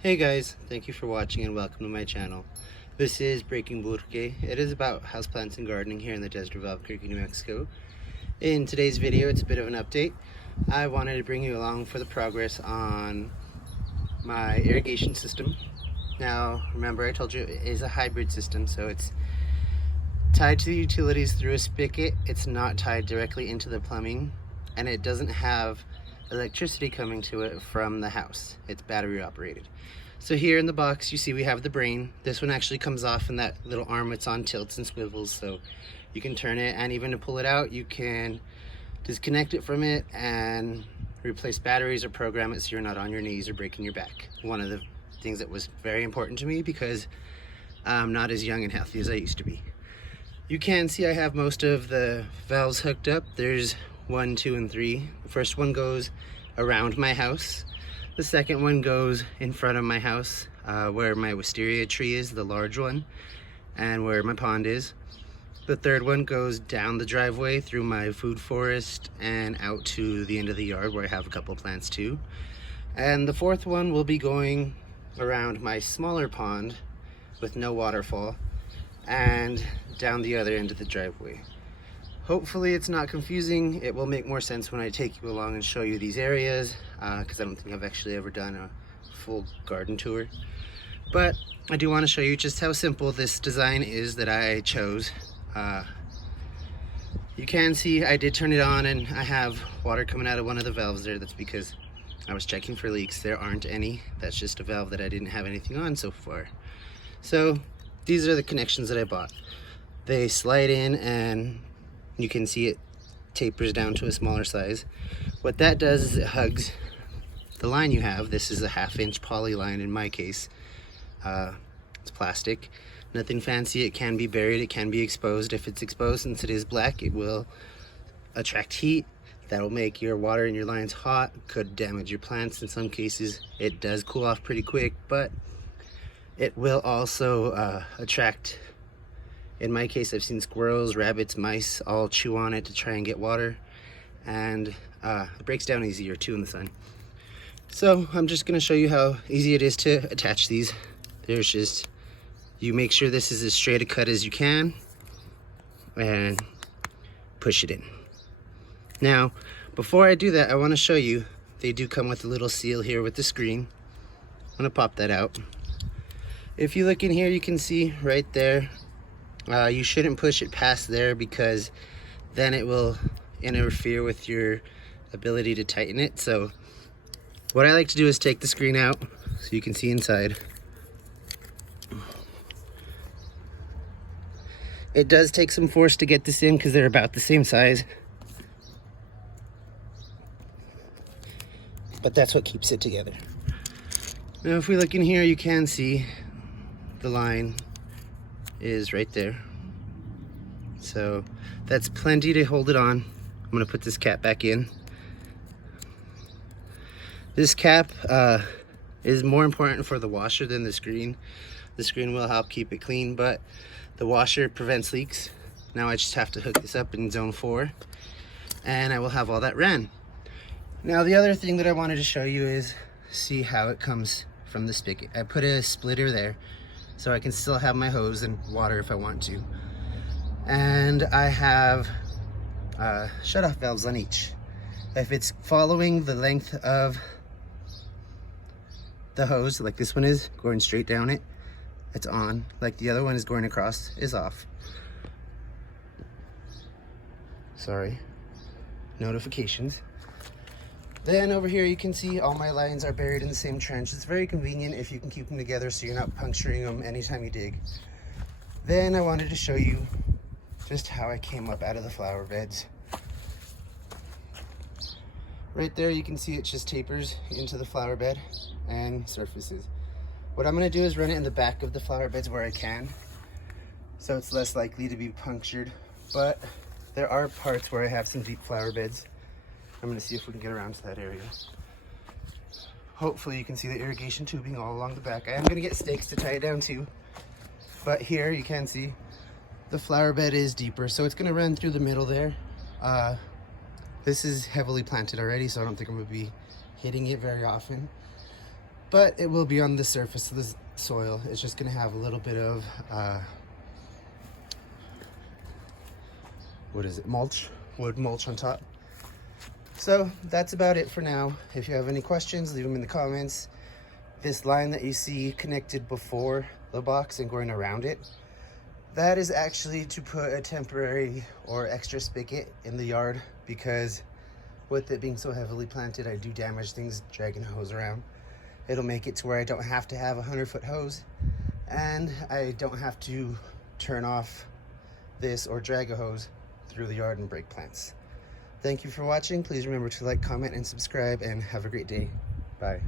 Hey guys, thank you for watching and welcome to my channel. This is Breaking Burke. It is about houseplants and gardening here in the desert of Albuquerque, New Mexico. In today's video, it's a bit of an update. I wanted to bring you along for the progress on my irrigation system. Now, remember I told you it is a hybrid system, so it's tied to the utilities through a spigot. It's not tied directly into the plumbing, and it doesn't have electricity coming to it from the house. It's battery operated. So here in the box you see we have the brain. This one actually comes off, and that little arm, it's on tilts and swivels, so you can turn it, and even to pull it out you can disconnect it from it and replace batteries or program it so you're not on your knees or breaking your back. One of the things that was very important to me because I'm not as young and healthy as I used to be. You can see I have most of the valves hooked up. There's 1, 2, and 3. The first one goes around my house. The second one goes in front of my house, where my wisteria tree is, the large one, and where my pond is. The third one goes down the driveway through my food forest and out to the end of the yard where I have a couple plants too. And the fourth one will be going around my smaller pond with no waterfall and down the other end of the driveway. Hopefully it's not confusing. It will make more sense when I take you along and show you these areas, because I don't think I've actually ever done a full garden tour. But I do want to show you just how simple this design is that I chose. You can see I did turn it on and I have water coming out of one of the valves there. That's because I was checking for leaks. There aren't any. That's just a valve that I didn't have anything on so far. So these are the connections that I bought. They slide in and you can see it tapers down to a smaller size. What that does is it hugs the line you have. This is a 1/2 inch poly line in my case. It's plastic, nothing fancy. It can be buried, it can be exposed. If it's exposed, since it is black, it will attract heat. That'll make your water in your lines hot, could damage your plants. In some cases it does cool off pretty quick, but it will also attract, in my case I've seen squirrels, rabbits, mice all chew on it to try and get water, and it breaks down easier too in the sun. So I'm just going to show you how easy it is to attach these. There's just, you make sure this is as straight a cut as you can and push it in. Now before I do that, I want to show you, they do come with a little seal here with the screen. I'm going to pop that out. If you look in here, you can see right there, you shouldn't push it past there because then it will interfere with your ability to tighten it. So what I like to do is take the screen out so you can see inside. It does take some force to get this in because they're about the same size, but that's what keeps it together. Now if we look in here, you can see the line is right there, so that's plenty to hold it on. I'm going to put this cap back in. This cap is more important for the washer than the screen. The screen will help keep it clean, but the washer prevents leaks. Now I just have to hook this up in zone 4 and I will have all that ran. Now the other thing that I wanted to show you is see how it comes from the spigot. I put a splitter there so I can still have my hose and water if I want to. And I have shut-off valves on each. If it's following the length of the hose, like this one is, going straight down it, it's on. Like the other one is going across, is off. Sorry. Notifications. Then over here you can see all my lines are buried in the same trench. It's very convenient if you can keep them together so you're not puncturing them anytime you dig. Then I wanted to show you just how I came up out of the flower beds. Right there you can see it just tapers into the flower bed and surfaces. What I'm going to do is run it in the back of the flower beds where I can, so it's less likely to be punctured, but there are parts where I have some deep flower beds. I'm going to see if we can get around to that area. Hopefully you can see the irrigation tubing all along the back. I am going to get stakes to tie it down too, but here you can see the flower bed is deeper, so it's going to run through the middle there. This is heavily planted already, so I don't think I'm going to be hitting it very often. but it will be on the surface of the soil. It's just gonna have a little bit of what is it, mulch, wood mulch on top. So that's about it for now. If you have any questions, leave them in the comments. This line that you see connected before the box and going around it, that is actually to put a temporary or extra spigot in the yard, because with it being so heavily planted, I do damage things dragging a hose around. It'll make it to where I don't have to have a 100-foot hose, and I don't have to turn off this or drag a hose through the yard and break plants. Thank you for watching. Please remember to like, comment, and subscribe, and have a great day. Bye.